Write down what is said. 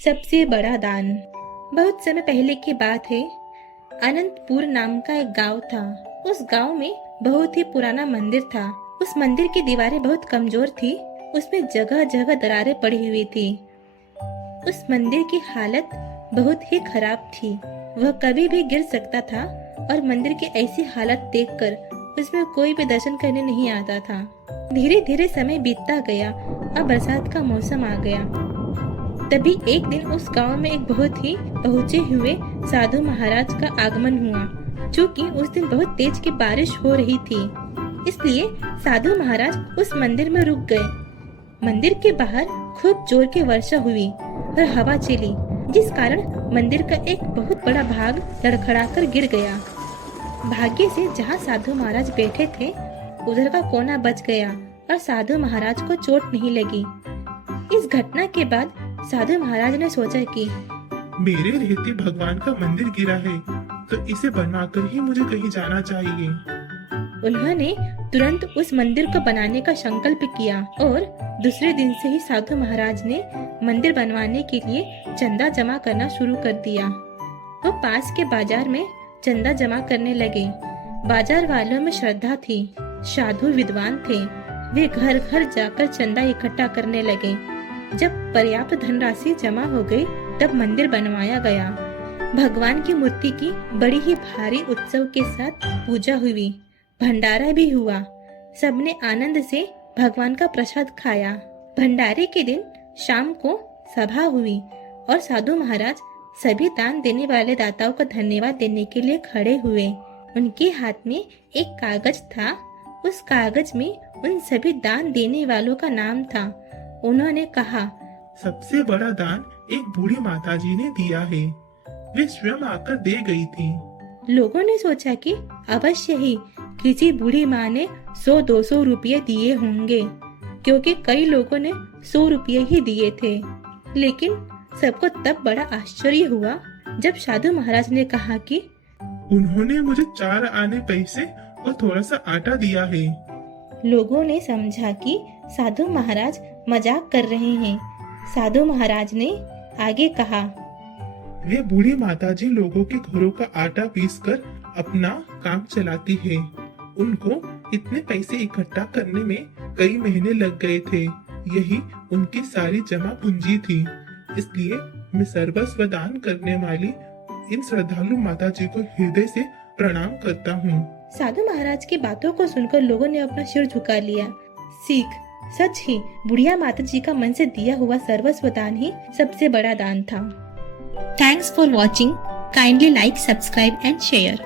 सबसे बड़ा दान। बहुत समय पहले की बात है। अनंतपुर नाम का एक गांव था। उस गांव में बहुत ही पुराना मंदिर था। उस मंदिर की दीवारें बहुत कमजोर थी। उसमें जगह जगह दरारें पड़ी हुई थी। उस मंदिर की हालत बहुत ही खराब थी। वह कभी भी गिर सकता था और मंदिर की ऐसी हालत देखकर उसमें कोई भी दर्शन करने नहीं आता था। धीरे धीरे समय बीतता गया और बरसात का मौसम आ गया। तभी एक दिन उस गांव में एक बहुत ही पहुंचे हुए साधु महाराज का आगमन हुआ। चूँकि उस दिन बहुत तेज की बारिश हो रही थी, इसलिए साधु महाराज उस मंदिर में रुक गए। मंदिर के बाहर खूब जोर की वर्षा हुई और हवा चली, जिस कारण मंदिर का एक बहुत बड़ा भाग लड़खड़ाकर गिर गया। भाग्य से जहाँ साधु महाराज बैठे थे उधर का कोना बच गया और साधु महाराज को चोट नहीं लगी। इस घटना के बाद साधु महाराज ने सोचा कि मेरे रहते भगवान का मंदिर गिरा है, तो इसे बनवाकर ही मुझे कहीं जाना चाहिए। उन्होंने तुरंत उस मंदिर को बनाने का संकल्प किया और दूसरे दिन से ही साधु महाराज ने मंदिर बनवाने के लिए चंदा जमा करना शुरू कर दिया। वो पास के बाजार में चंदा जमा करने लगे। बाजार वालों में श्रद्धा थी, साधु विद्वान थे। वे घर घर जाकर चंदा इकट्ठा करने लगे। जब पर्याप्त धनराशि जमा हो गई, तब मंदिर बनवाया गया। भगवान की मूर्ति की बड़ी ही भारी उत्सव के साथ पूजा हुई। भंडारा भी हुआ। सबने आनंद से भगवान का प्रसाद खाया। भंडारे के दिन शाम को सभा हुई और साधु महाराज सभी दान देने वाले दाताओं को धन्यवाद देने के लिए खड़े हुए। उनके हाथ में एक कागज था। उस कागज में उन सभी दान देने वालों का नाम था। उन्होंने कहा, सबसे बड़ा दान एक बूढ़ी माताजी ने दिया है। वे स्वयं आकर दे गई थी। लोगों ने सोचा कि अवश्य ही किसी बूढ़ी माँ ने 100-200 रुपये दिए होंगे, क्योंकि कई लोगों ने 100 रुपये ही दिए थे। लेकिन सबको तब बड़ा आश्चर्य हुआ जब साधु महाराज ने कहा कि उन्होंने मुझे 4 आने पैसे और थोड़ा सा आटा दिया है। लोगों ने समझा कि साधु महाराज मजाक कर रहे हैं। साधु महाराज ने आगे कहा, वे बूढ़ी माताजी लोगों के घरों का आटा पीसकर अपना काम चलाती है। उनको इतने पैसे इकट्ठा करने में कई महीने लग गए थे। यही उनकी सारी जमा पूंजी थी। इसलिए मैं सर्वस्व दान करने वाली इन श्रद्धालु माताजी को हृदय से प्रणाम करता हूँ। साधु महाराज की बातों को सुनकर लोगों ने अपना सिर झुका लिया। सीख, सच ही बुढ़िया माता जी का मन से दिया हुआ सर्वस्व दान ही सबसे बड़ा दान था। Thanks for watching. Kindly like, subscribe and share.